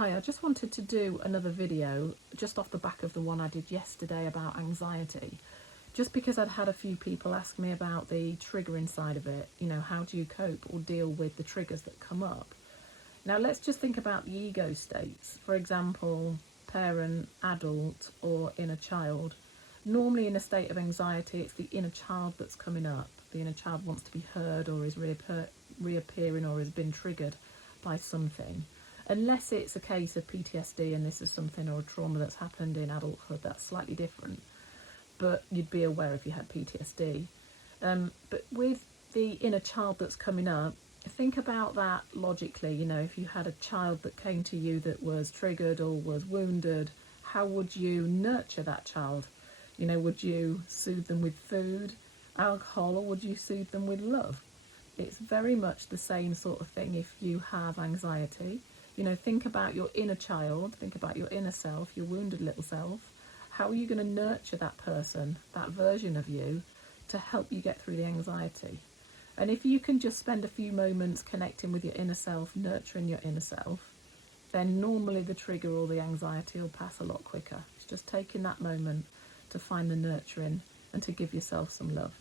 Hi, I just wanted to do another video just off the back of the one I did yesterday about anxiety, just because I'd had a few people ask me about the triggering side of it. You know, how do you cope or deal with the triggers that come up? Now let's just think about the ego states. For example, parent, adult or inner child. Normally in a state of anxiety, it's the inner child that's coming up. The inner child wants to be heard or is reappearing or has been triggered by something. Unless it's a case of PTSD and this is something or a trauma that's happened in adulthood, that's slightly different. But you'd be aware if you had PTSD. But with the inner child that's coming up, think about that logically. You know, if you had a child that came to you that was triggered or was wounded, how would you nurture that child? You know, would you soothe them with food, alcohol, or would you soothe them with love? It's very much the same sort of thing if you have anxiety. You know, think about your inner child, think about your inner self, your wounded little self. How are you going to nurture that person, that version of you, to help you get through the anxiety? And if you can just spend a few moments connecting with your inner self, nurturing your inner self, then normally the trigger or the anxiety will pass a lot quicker. It's just taking that moment to find the nurturing and to give yourself some love.